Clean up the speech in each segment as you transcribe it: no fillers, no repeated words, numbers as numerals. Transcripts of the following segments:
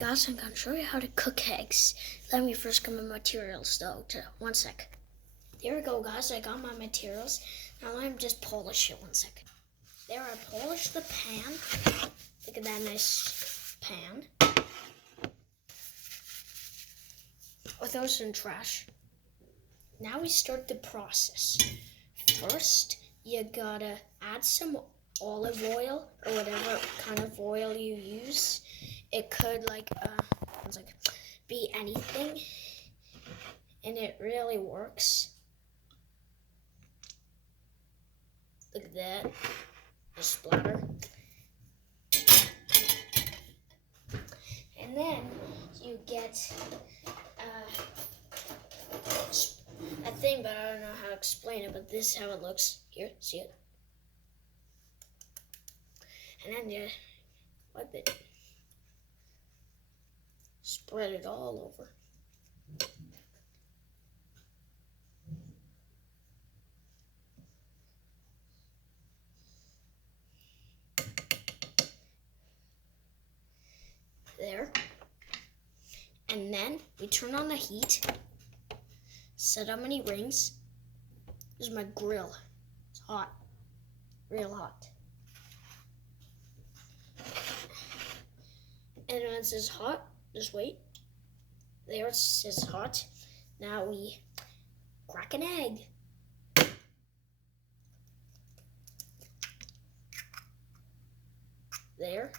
Guys, I'm going to show you how to cook eggs. Let me first get my materials though. One sec. There we go, guys. I got my materials. Now let me just polish it. 1 second. There, I polished the pan. Look at that nice pan. I'll throw some trash. Now we start the process. First, you gotta add some olive oil or whatever kind of oil you use. It could be anything, and it really works. Look at that, the splatter. And then you get a thing, but I don't know how to explain it, but this is how it looks. Here, see it? And then you wipe it. Spread it all over. There. And then we turn on the heat. Set how many rings. This is my grill. It's hot. Real hot. And when it says hot, just wait. There it says hot. Now we crack an egg. There.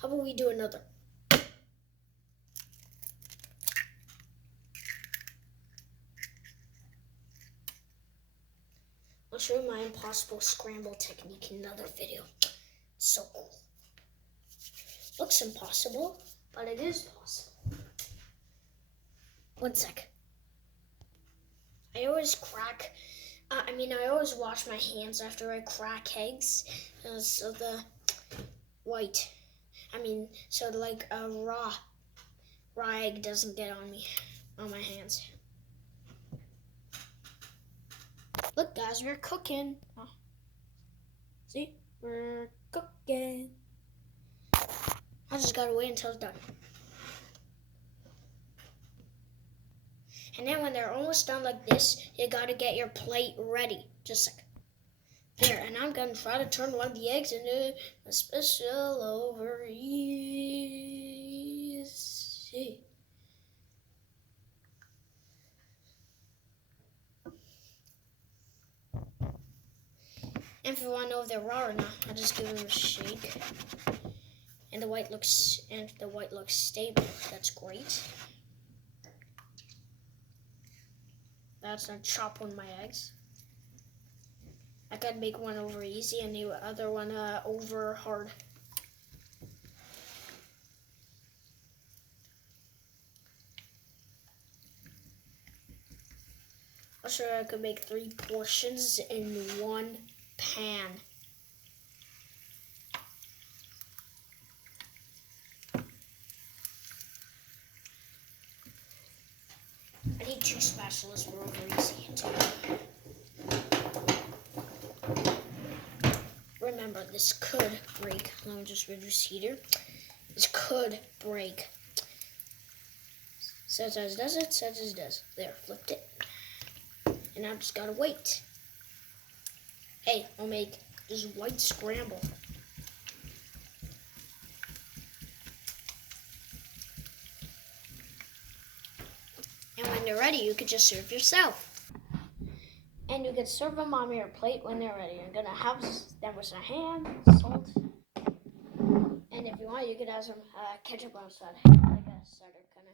How about we do another? I'll show you my impossible scramble technique in another video. It's so cool. Looks impossible, but it is possible. 1 sec. I always wash my hands after I crack eggs, so the white, a raw egg doesn't get on my hands. Look, guys, we're cooking. Oh. See, we're cooking. I just gotta wait until it's done. And then when they're almost done like this, you gotta get your plate ready. Just like there. And I'm gonna try to turn one of the eggs into a special over easy. And if you want to know if they're raw or not, I'll just give them a shake. And the white looks stable. That's great. That's gonna chop one of my eggs. I could make one over easy and the other one over hard. Also, I could make 3 portions in one pan. I need 2 spatulas for over easy too. Remember, this could break. Let me just reduce heater. This could break. Sometimes does it, sometimes it does. There, flipped it. And I've just gotta wait. Hey, I'll make this white scramble. And when they're ready, you can just serve yourself. And you can serve them on your plate when they're ready. You're gonna have them with some ham, salt, and if you want, you could have some ketchup on the side, like a starter kind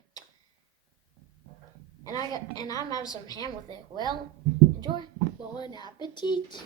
of. And I'm having some ham with it. Well, enjoy. Bon appetit.